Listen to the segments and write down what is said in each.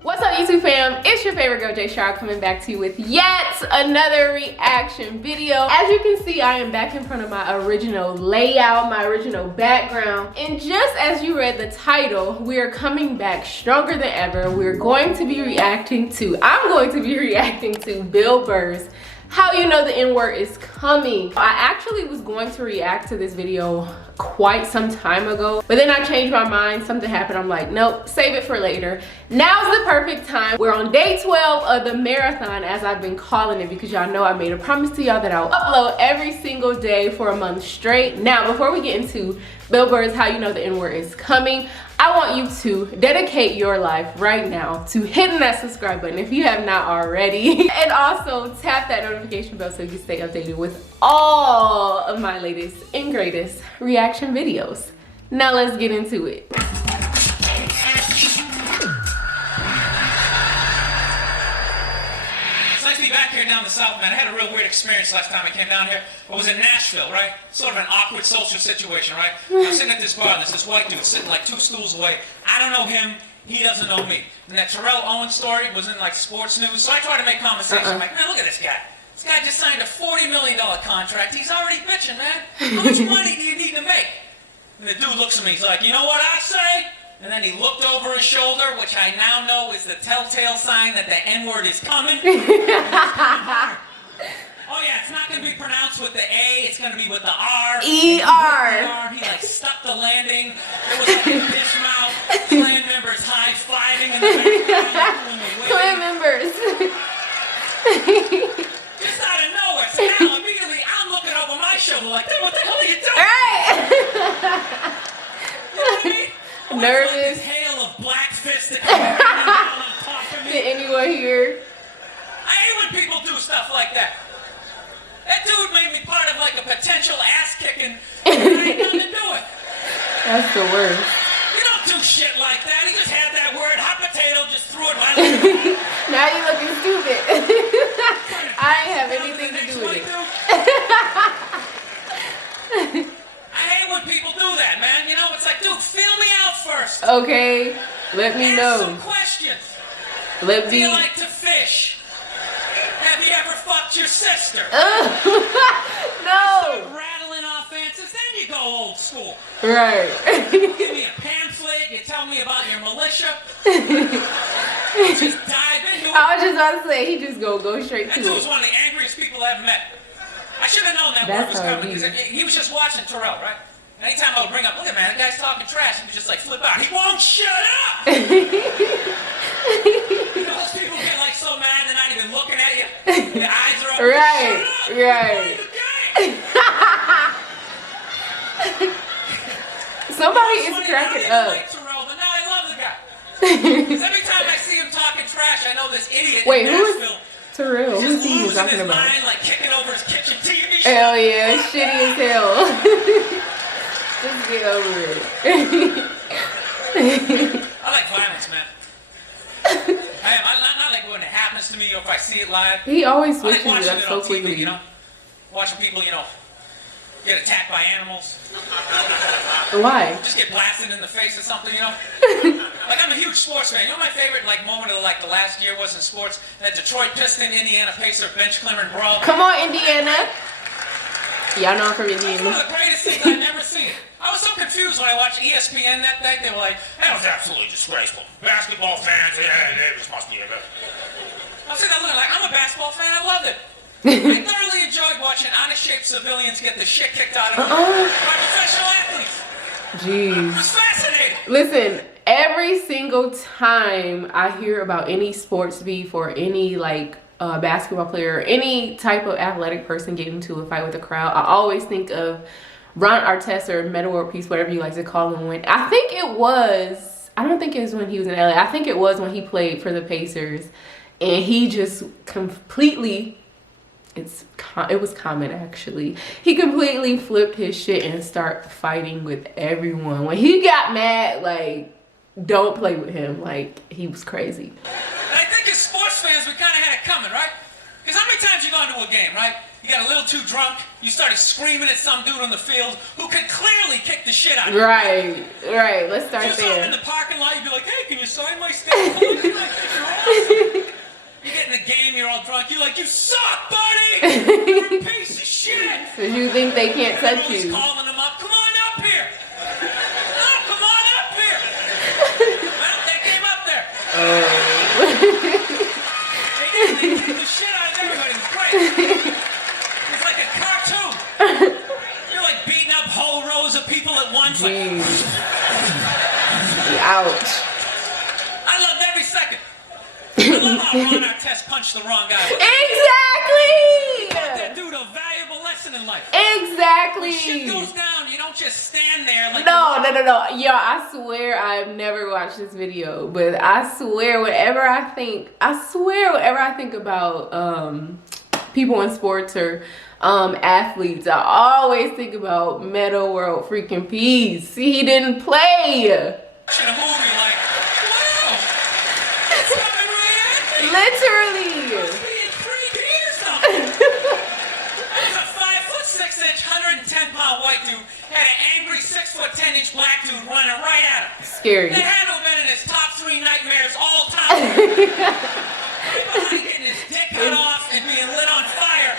What's up, YouTube fam? It's your favorite girl, Jay Sharp, coming back to you with yet another reaction video. As you can see, I am back in front of my original layout, my original background. And just as you read the title, we are coming back stronger than ever. I'm going to be reacting to Bill Burr's How You Know the N-Word Is Coming. I actually was going to react to this video quite some time ago, but then I changed my mind. Something happened. I'm like, nope, save it for later. Now's the perfect time. We're on day 12 of the marathon, as I've been calling it, because y'all know I made a promise to y'all that I'll upload every single day for a month straight. Now, before we get into Bill Burr's How You Know the N-Word Is Coming, I want you to dedicate your life right now to hitting that subscribe button if you have not already. And also tap that notification bell so you can stay updated with all of my latest and greatest reaction videos. Now let's get into it. Back here down the south, man, I had a real weird experience last time I came down here. I was in Nashville, right? Sort of an awkward social situation, right? I was sitting at this bar, there's this white dude sitting like 2 stools away. I don't know him, he doesn't know me. And that Terrell Owens story was in like sports news, so I tried to make conversation. I'm like, man, look at this guy. This guy just signed a $40 million contract. He's already bitching, man. How much money do you need to make? And the dude looks at me, he's like, you know what I say? And then he looked over his shoulder, which I now know is the telltale sign that the N-word is coming. Oh yeah, it's not going to be pronounced with the A, it's going to be with the R. E-R. He like stuck the landing. It was like a dish mouth. Clan members high-fiving in the background. Clan members. Just out of nowhere. So now immediately I'm looking over my shoulder like, dude, what the hell are you doing? Right. You know what I mean? Nervous. Like this hail of black fists that come down on top of me. Did anyone hear? I hate when people do stuff like that. That dude made me part of like a potential ass kicking, and I ain't nothing to do it. That's the worst. You don't do shit like that. He just had that word, hot potato, just threw it right in. Now you're looking stupid. I ain't have anything to do with it. I hate when people do that, man. You know, it's like, dude, feel me out first. Okay, let me know. Ask some questions. Let Do you me. like to fish? Have you ever fucked your sister? No. Rattling off answers, then you go old school. Right. Give me a pamphlet, you tell me about your militia. You just dive into it. I was just about to say, he just go straight That to dude was it. one of the angriest people I've ever met. I should have known that That's word was how coming, it because he was just watching Terrell, right? Anytime I would bring up, look at man, that guy's talking trash, he would just like flip out. He won't shut up! You know, those people get like so mad they're not even looking at you. Their eyes are up. Right, Shut up! right. Play the game! Somebody It's is funny, cracking I don't even up. like Terrell, but now I love the guy. Because every time I see him talking trash, I know this idiot Wait, in who is Nashville Terrell? Who's just he losing talking his about? mind, like kicking over his kitchen TV. Hell yeah, shitty as hell. Just get over it. I like violence, man. I not like when it happens to me or if I see it live. He always I like switches watching it up it so on TV, quickly. you know? Watching people, you know, get attacked by animals. Why? Just get blasted in the face or something, you know? Like, I'm a huge sports fan. You know my favorite, like, moment of, like, the last year was in sports? That Detroit Piston, Indiana Pacer bench clearing brawl. Come on, Indiana. Y'all know I'm from That's one Indiana. of the greatest things I've never seen. I was so confused when I watched ESPN that day. They were like, that was absolutely disgraceful. Basketball fans, this must be a good. I was sitting there looking like, I'm a basketball fan. I loved it. I thoroughly enjoyed watching honest-shaped civilians get the shit kicked out of them by professional athletes. Jeez. It was fascinating. Listen, every single time I hear about any sports beef or any like basketball player or any type of athletic person getting into a fight with a crowd, I always think of Ron Artest or Metal World Peace, whatever you like to call him. When I think it was, I don't think it was when he was in LA. I think it was when he played for the Pacers, and he just completely, it was common actually. He completely flipped his shit and started fighting with everyone. When he got mad, like, don't play with him. Like, he was crazy. And I think as sports fans, we kind of had it coming, right? Because how many times you going to a game, right? You got a little too drunk. You started screaming at some dude on the field who could clearly kick the shit out of you. Right. Let's start You saw him in there. the parking lot. You'd be like, "Hey, can you sign my stamp?" You're awesome. You get in the game. You're all drunk. You're like, "You suck, buddy. You're a piece of shit." Because you think they can't touch Everybody's you. calling them up. Come on up here. No, come on up here. Well, they came up there. They kicked the shit out of everybody. It was great. It's like a cartoon. You're like beating up whole rows of people at once. Like, Jeez. Ouch. I loved every second. I love how Ron Artest punched the wrong guy. Exactly. That dude a valuable lesson in life. Exactly. Shit goes down. You don't just stand there like. No. Yo, I swear I've never watched this video, but I swear whenever I think about people in sports or athletes, I always think about Meta World freaking Peace. See, he didn't play. Watching a movie like, wow, it's coming right at me. Literally. Must be in 3D or something. There's a 5'6" 110-pound white dude had an angry 6'10" black dude running right at him. Scary. That had to have been in his top 3 nightmares all time. Right behind getting his dick cut off and being lit on fire.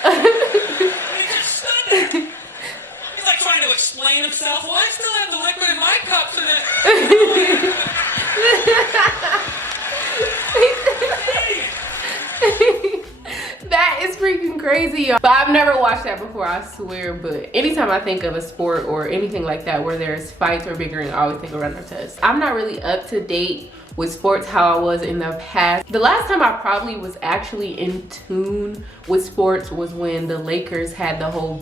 He just stood there. He's like trying to explain himself. Well, I still have the liquid in my cups and then. That is freaking crazy, y'all. But I've never watched that before, I swear. But anytime I think of a sport or anything like that where there's fights or bickering, I always think of Ron Artest. I'm not really up to date with sports how I was in the past. The last time I probably was actually in tune with sports was when the Lakers had the whole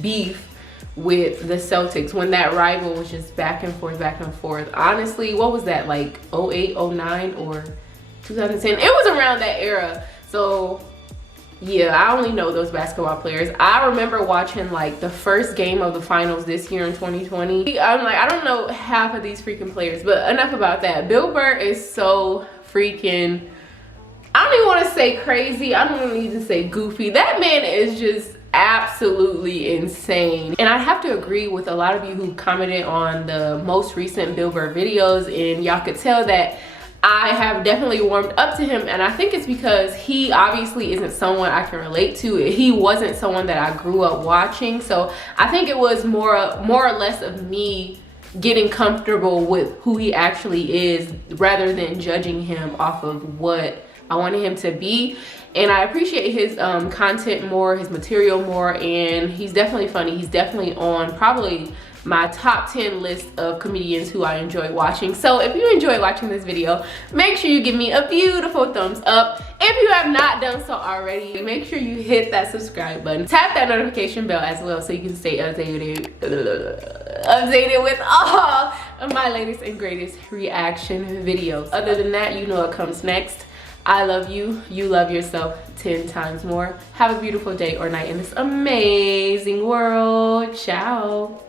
beef with the Celtics, when that rival was just back and forth. Honestly, what was that, like 08, 09, or 2010? It was around that era. So yeah, I only know those basketball players. I remember watching like the first game of the finals this year in 2020. I'm like, I don't know half of these freaking players, but enough about that. Bill Burr is so freaking, I don't even want to say crazy. I don't even need to say goofy. That man is just absolutely insane. And I have to agree with a lot of you who commented on the most recent Bill Burr videos, and y'all could tell that I have definitely warmed up to him, and I think it's because he obviously isn't someone I can relate to. He wasn't someone that I grew up watching, so I think it was more or less of me getting comfortable with who he actually is rather than judging him off of what I wanted him to be. And I appreciate his content more, his material more, and he's definitely funny. He's definitely on probably my top 10 list of comedians who I enjoy watching. So if you enjoy watching this video, make sure you give me a beautiful thumbs up. If you have not done so already, make sure you hit that subscribe button. Tap that notification bell as well so you can stay updated with all of my latest and greatest reaction videos. Other than that, you know what comes next. I love you. You love yourself 10 times more. Have a beautiful day or night in this amazing world. Ciao.